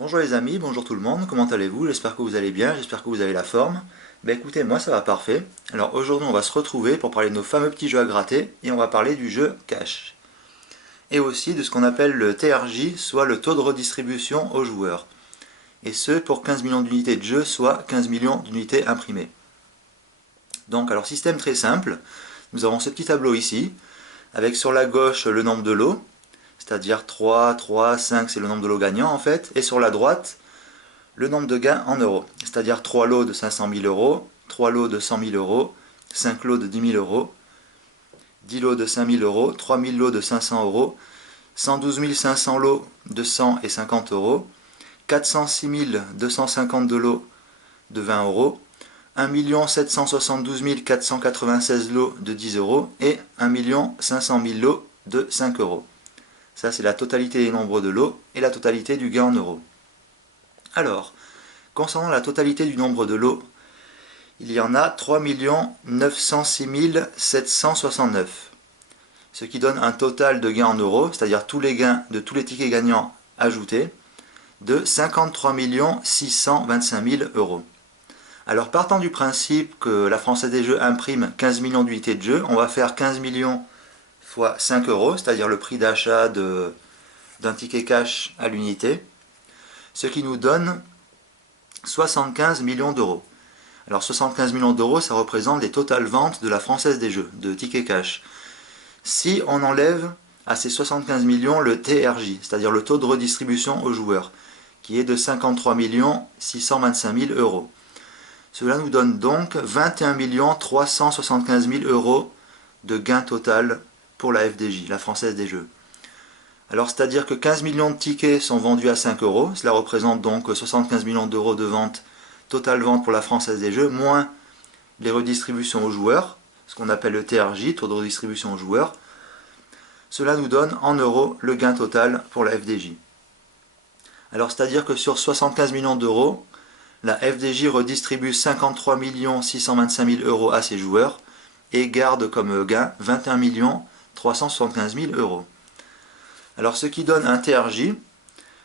Bonjour les amis, bonjour tout le monde, comment allez-vous? J'espère que vous allez bien, j'espère que vous avez la forme. Ben écoutez, moi ça va parfait. Alors aujourd'hui on va se retrouver pour parler de nos fameux petits jeux à gratter et on va parler du jeu cash. Et aussi de ce qu'on appelle le TRJ, soit le taux de redistribution aux joueurs. Et ce pour 15 millions d'unités de jeu, soit 15 millions d'unités imprimées. Donc alors système très simple, nous avons ce petit tableau ici, avec sur la gauche le nombre de lots, c'est-à-dire 3, 3, 5 c'est le nombre de lots gagnants en fait, et sur la droite le nombre de gains en euros, c'est-à-dire 3 lots de 500 000 euros, 3 lots de 100 000 euros, 5 lots de 10 000 euros, 10 lots de 5 000 euros, 3 000 lots de 500 euros, 112 500 lots de 100 et 50 euros, 406 252 lots de 20 euros, 1 772 496 lots de 10 euros et 1 500 000 lots de 5 euros. Ça, c'est la totalité des nombres de lots et la totalité du gain en euros. Alors, concernant la totalité du nombre de lots, il y en a 3 906 769, ce qui donne un total de gains en euros, c'est-à-dire tous les gains de tous les tickets gagnants ajoutés, de 53 625 000 euros. Alors partant du principe que la Française des Jeux imprime 15 millions d'unités de jeu, on va faire 15 millions fois 5 euros, c'est-à-dire le prix d'achat d'un ticket cash à l'unité, ce qui nous donne 75 millions d'euros. Alors 75 millions d'euros, ça représente les totales ventes de la Française des Jeux, de tickets cash. Si on enlève à ces 75 millions le TRJ, c'est-à-dire le taux de redistribution aux joueurs, qui est de 53 625 000 euros. Cela nous donne donc 21 375 000 euros de gain total pour la FDJ, la Française des Jeux. Alors c'est-à-dire que 15 millions de tickets sont vendus à 5 euros, cela représente donc 75 millions d'euros de vente, totale vente pour la Française des Jeux, moins les redistributions aux joueurs, ce qu'on appelle le TRJ, taux de redistribution aux joueurs. Cela nous donne en euros le gain total pour la FDJ. Alors c'est-à-dire que sur 75 millions d'euros, la FDJ redistribue 53 625 000 euros à ses joueurs et garde comme gain 21 375 000 euros. Alors ce qui donne un TRJ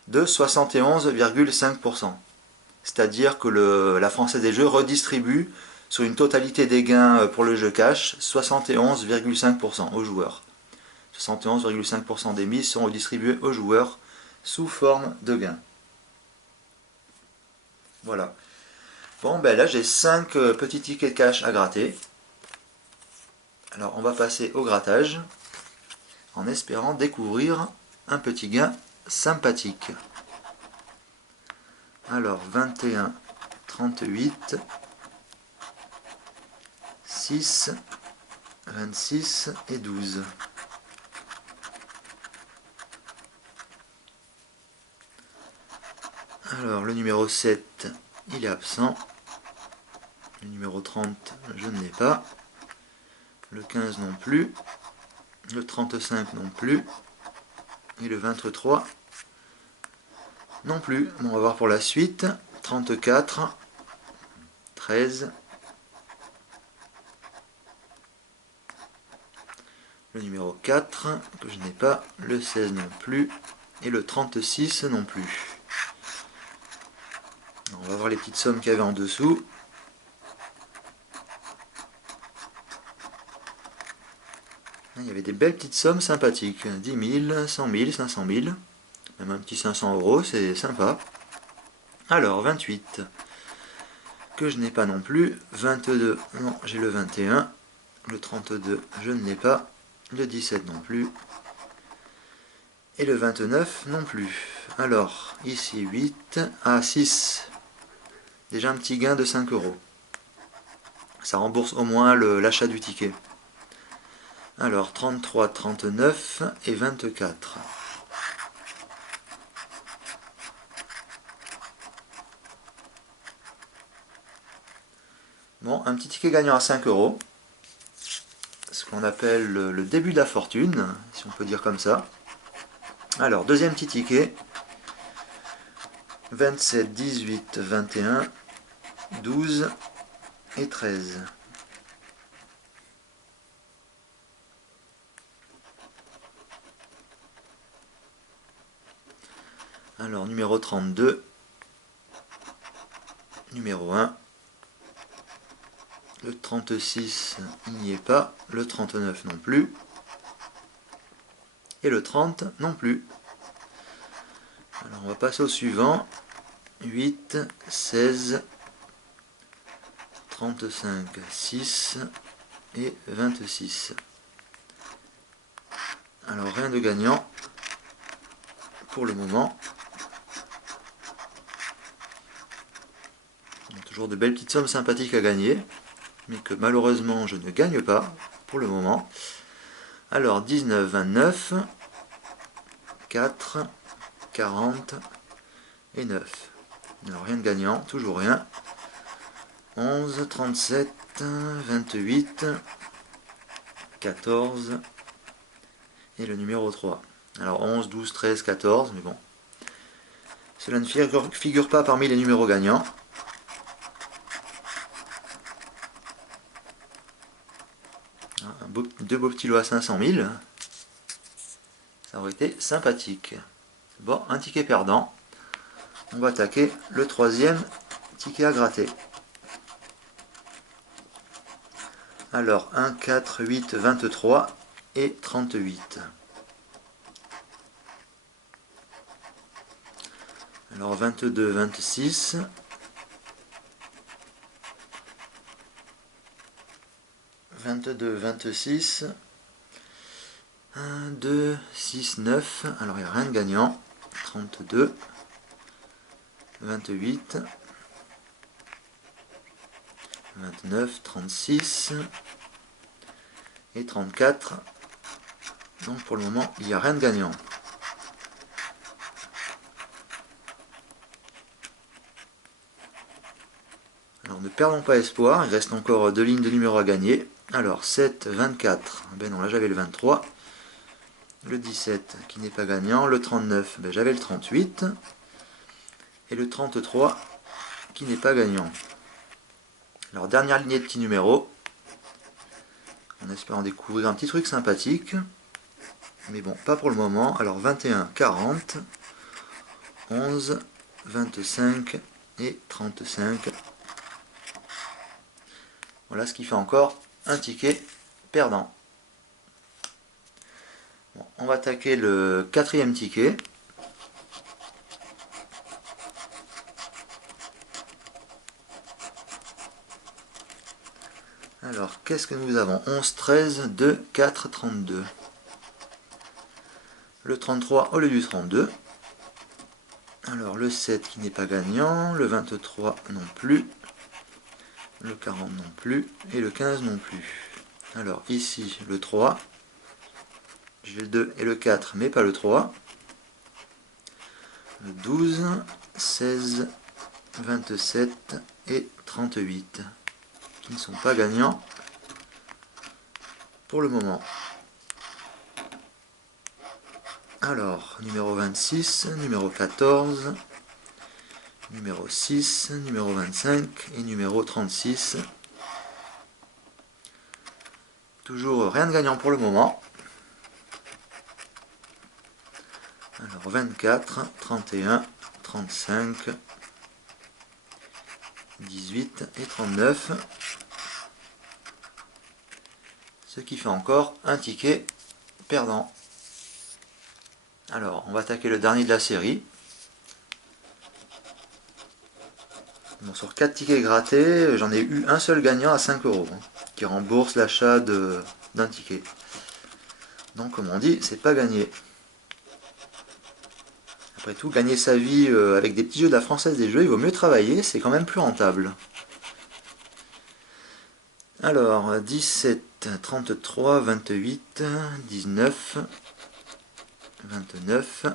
de 71,5%. C'est-à-dire que la Française des Jeux redistribue sur une totalité des gains pour le jeu cash 71,5% aux joueurs. 71,5% des mises sont redistribuées aux joueurs sous forme de gains. Voilà. Bon, ben là j'ai 5 petits tickets cash à gratter. Alors on va passer au grattage en espérant découvrir un petit gain sympathique. Alors 21, 38, 6, 26 et 12. Alors le numéro 7, il est absent. Le numéro 30, je ne l'ai pas. Le 15 non plus. Le 35 non plus. Et le 23 non plus. Bon, on va voir pour la suite. 34, 13. Le numéro 4, que je n'ai pas. Le 16 non plus. Et le 36 non plus. On va voir les petites sommes qu'il y avait en dessous. Il y avait des belles petites sommes sympathiques. 10 000, 100 000, 500 000. Même un petit 500 euros, c'est sympa. Alors, 28, que je n'ai pas non plus. 22, non, j'ai le 21. Le 32, je ne l'ai pas. Le 17 non plus. Et le 29 non plus. Alors, ici 8, à 6. Déjà un petit gain de 5 euros. Ça rembourse au moins l'achat du ticket. Alors, 33, 39 et 24. Bon, un petit ticket gagnant à 5 euros. Ce qu'on appelle le début de la fortune, si on peut dire comme ça. Alors, deuxième petit ticket. 27, 18, 21, 12 et 13. Alors, numéro 32, numéro 1, le 36, il n'y est pas, le 39 non plus, et le 30 non plus. Alors, on va passer au suivant, 8, 16, 35, 6 et 26. Alors, rien de gagnant pour le moment. On a toujours de belles petites sommes sympathiques à gagner, mais que malheureusement je ne gagne pas pour le moment. Alors 19, 29, 4, 40 et 9. Alors rien de gagnant, toujours rien. 11, 37, 28, 14 et le numéro 3. Alors 11, 12, 13, 14, mais bon. Cela ne figure pas parmi les numéros gagnants. Deux beaux petits lots à 500 000. Ça aurait été sympathique. Bon, un ticket perdant. On va attaquer le troisième ticket à gratter. Alors 1, 4, 8, 23 et 38. Alors 22, 26. 22, 26. 1, 2, 6, 9. Alors il n'y a rien de gagnant. 32. 28. 29, 36. Et 34. Donc pour le moment, il n'y a rien de gagnant. Alors ne perdons pas espoir, il reste encore deux lignes de numéros à gagner. Alors 7, 24, ben non là j'avais le 23, le 17 qui n'est pas gagnant, le 39, ben j'avais le 38, et le 33 qui n'est pas gagnant. Alors dernière lignée de petits numéros, en espérant découvrir un petit truc sympathique, mais bon pas pour le moment. Alors 21, 40, 11, 25 et 35. Voilà ce qui fait encore un ticket perdant. Bon, on va attaquer le quatrième ticket. Alors, qu'est-ce que nous avons? 11, 13, 2, 4, 32. Le 33 au lieu du 32. Alors, le 7 qui n'est pas gagnant, le 23 non plus, le 40 non plus, et le 15 non plus. Alors, ici, le 3, j'ai le 2 et le 4, mais pas le 3. Le 12, 16, 27 et 38, qui ne sont pas gagnants pour le moment. Alors, numéro 26, numéro 14, numéro 6, numéro 25 et numéro 36. Toujours rien de gagnant pour le moment. Alors 24, 31, 35, 18 et 39. Ce qui fait encore un ticket perdant. Alors, on va attaquer le dernier de la série. Bon, sur 4 tickets grattés, j'en ai eu un seul gagnant à 5 €, qui rembourse l'achat d'un ticket. Donc, comme on dit, c'est pas gagné. Après tout, gagner sa vie avec des petits jeux de la Française des Jeux, il vaut mieux travailler, c'est quand même plus rentable. Alors, 17, 33, 28, 19, 29,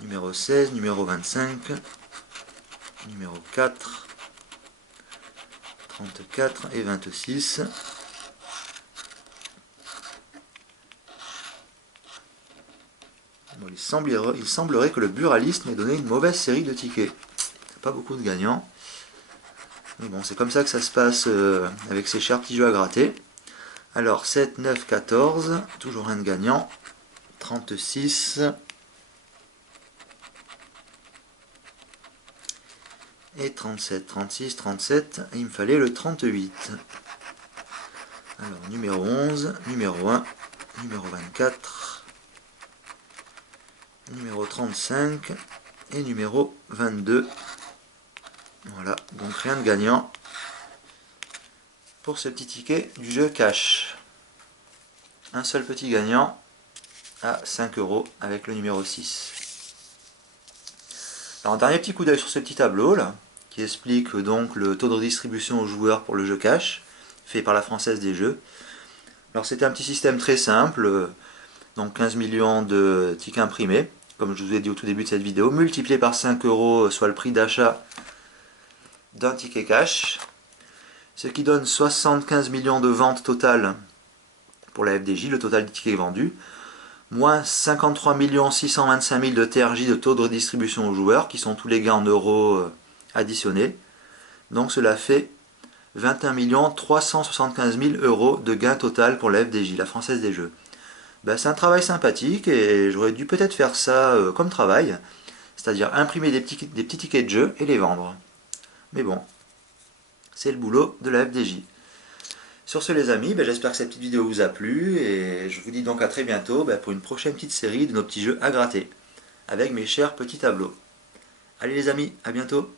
numéro 16, numéro 25, numéro 4, 34 et 26. Bon, il semblerait que le buraliste m'ait donné une mauvaise série de tickets. Pas beaucoup de gagnants. Mais bon, c'est comme ça que ça se passe avec ces chers petits jeux à gratter. Alors 7, 9, 14, toujours rien de gagnant. 36 et 37. 36, 37, et il me fallait le 38. Alors, numéro 11, numéro 1, numéro 24, numéro 35 et numéro 22. Voilà, donc rien de gagnant pour ce petit ticket du jeu cash. Un seul petit gagnant à 5 € avec le numéro 6. Alors, un dernier petit coup d'œil sur ce petit tableau là, qui explique donc le taux de redistribution aux joueurs pour le jeu cash, fait par la Française des Jeux. Alors c'était un petit système très simple, donc 15 millions de tickets imprimés, comme je vous ai dit au tout début de cette vidéo, multiplié par 5 €, soit le prix d'achat d'un ticket cash, ce qui donne 75 millions de ventes totales pour la FDJ, le total des tickets vendus, moins 53 625 000 de TRJ de taux de redistribution aux joueurs, qui sont tous les gains en euros additionnés. Donc cela fait 21 375 000 € de gain total pour la FDJ, la Française des Jeux. Ben, c'est un travail sympathique et j'aurais dû peut-être faire ça comme travail, c'est-à-dire imprimer des petits tickets de jeu et les vendre. Mais bon, c'est le boulot de la FDJ. Sur ce les amis, ben, j'espère que cette petite vidéo vous a plu et je vous dis donc à très bientôt pour une prochaine petite série de nos petits jeux à gratter avec mes chers petits tableaux. Allez les amis, à bientôt!